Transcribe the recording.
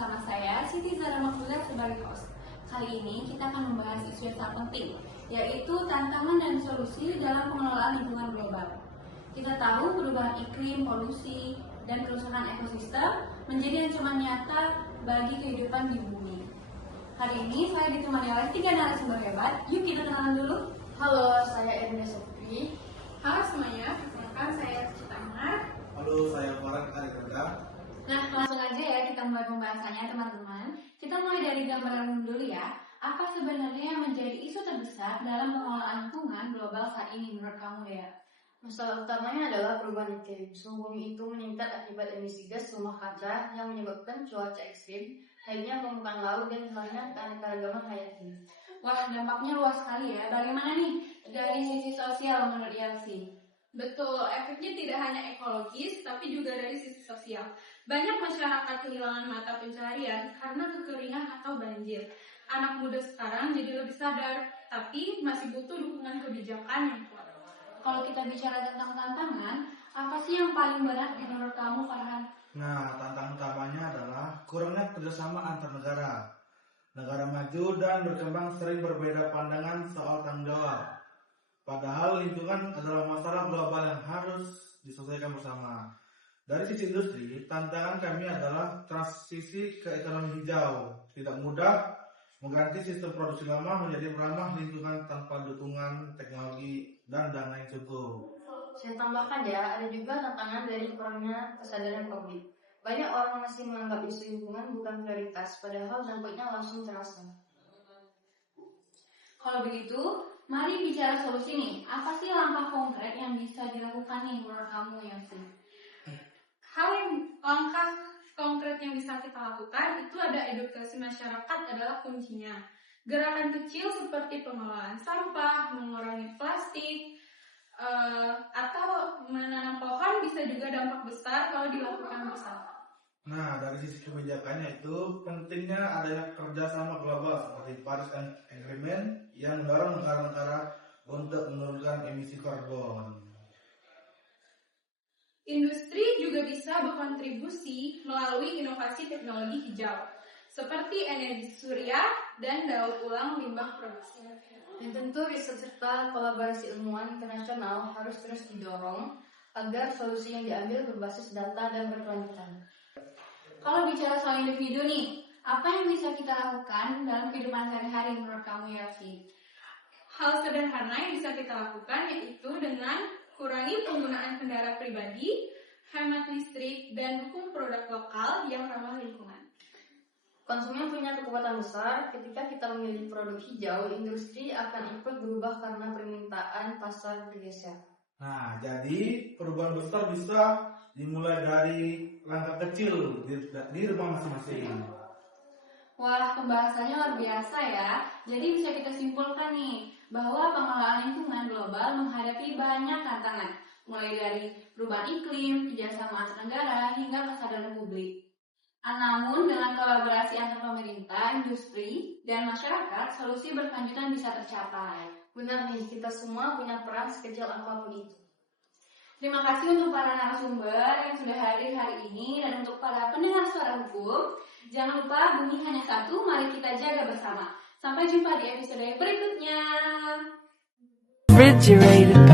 bersama saya Siti Zara Makbulah sebagai host. Kali ini kita akan membahas isu yang sangat penting, yaitu tantangan dan solusi dalam pengelolaan lingkungan global. Kita tahu perubahan iklim, polusi, dan kerusakan ekosistem menjadi ancaman nyata bagi kehidupan di bumi. Hari ini saya ditemani oleh 3 narasumber hebat. Yuk kita kenalan dulu. Halo, saya Erina Sofri. Halo semuanya, perkenalkan saya Cita Amar. Halo, saya Farhan Arifanda. Nah, langsung aja ya kita mulai pembahasannya teman-teman. Kita mulai dari gambaran umum dulu ya. Apa sebenarnya yang menjadi isu terbesar dalam pengelolaan lingkungan global saat ini menurut kamu ya? Masalah utamanya adalah perubahan iklim. Suhu bumi itu meningkat akibat emisi gas rumah kaca yang menyebabkan cuaca ekstrim, akhirnya permukaan laut dan hilangnya keanekaragaman hayati. Wah, dampaknya luas sekali ya. Bagaimana nih dari sisi sosial menurut Yelsi? Betul, efeknya tidak hanya ekologis, tapi juga dari sisi sosial. Banyak masyarakat kehilangan mata pencaharian karena kekeringan atau banjir. Anak muda sekarang jadi lebih sadar, tapi masih butuh dukungan kebijakan yang kuat. Kalau kita bicara tentang tantangan, apa sih yang paling berat menurut kamu, Farhan? Nah, tantangan utamanya adalah kurangnya kerjasama antar negara. Negara maju dan berkembang sering berbeda pandangan soal tanggung jawab. Padahal lingkungan adalah masalah global yang harus diselesaikan bersama. Dari sisi industri, tantangan kami adalah transisi ke ekonomi hijau. Tidak mudah mengganti sistem produksi lama menjadi ramah lingkungan tanpa dukungan teknologi dan dana yang cukup. Saya tambahkan ya, ada juga tantangan dari kurangnya kesadaran publik. Banyak orang masih menganggap isu lingkungan bukan prioritas, padahal dampaknya langsung terasa. Kalau begitu, mari bicara solusi nih. Apa sih langkah konkret yang bisa dilakukan nih menurut kamu, Yelsi? Langkah konkret yang bisa kita lakukan itu ada edukasi masyarakat adalah kuncinya. Gerakan kecil seperti pengelolaan sampah, mengurangi plastik, atau menanam pohon bisa juga dampak besar kalau dilakukan bersama. Nah, dari sisi kebijakannya itu pentingnya adanya kerjasama global seperti Paris Agreement yang mendorong negara-negara untuk menurunkan emisi karbon. Industri juga bisa berkontribusi melalui inovasi teknologi hijau, seperti energi surya dan daur ulang limbah produksi. Dan tentu riset serta kolaborasi ilmuwan internasional harus terus didorong agar solusi yang diambil berbasis data dan berkelanjutan. Kalau bicara soal individu nih, apa yang bisa kita lakukan dalam kehidupan sehari-hari menurut kamu, Yelsi? Hal sederhana yang bisa kita lakukan yaitu dengan kurangi penggunaan kendaraan pribadi, hemat listrik, dan dukung produk lokal yang ramah lingkungan. Konsumen punya kekuatan besar. Ketika kita memilih produk hijau, industri akan ikut berubah karena permintaan pasar bergeser. Nah, jadi perubahan besar bisa dimulai dari langkah kecil di rumah masing-masing. Wah, pembahasannya luar biasa ya. Jadi bisa kita simpulkan nih, bahwa pengelolaan lingkungan global menghadapi banyak tantangan, mulai dari perubahan iklim, kerjasama antar negara, hingga kesadaran publik. Namun, dengan kolaborasi antar pemerintah, industri, dan masyarakat, solusi berkelanjutan bisa tercapai. Benar nih, kita semua punya peran sekecil apapun itu. Terima kasih untuk para narasumber yang sudah hadir hari ini, dan untuk para pendengar suara hukum. Jangan lupa bumi hanya satu, mari kita jaga bersama. Sampai jumpa di episode berikutnya. Refrigerated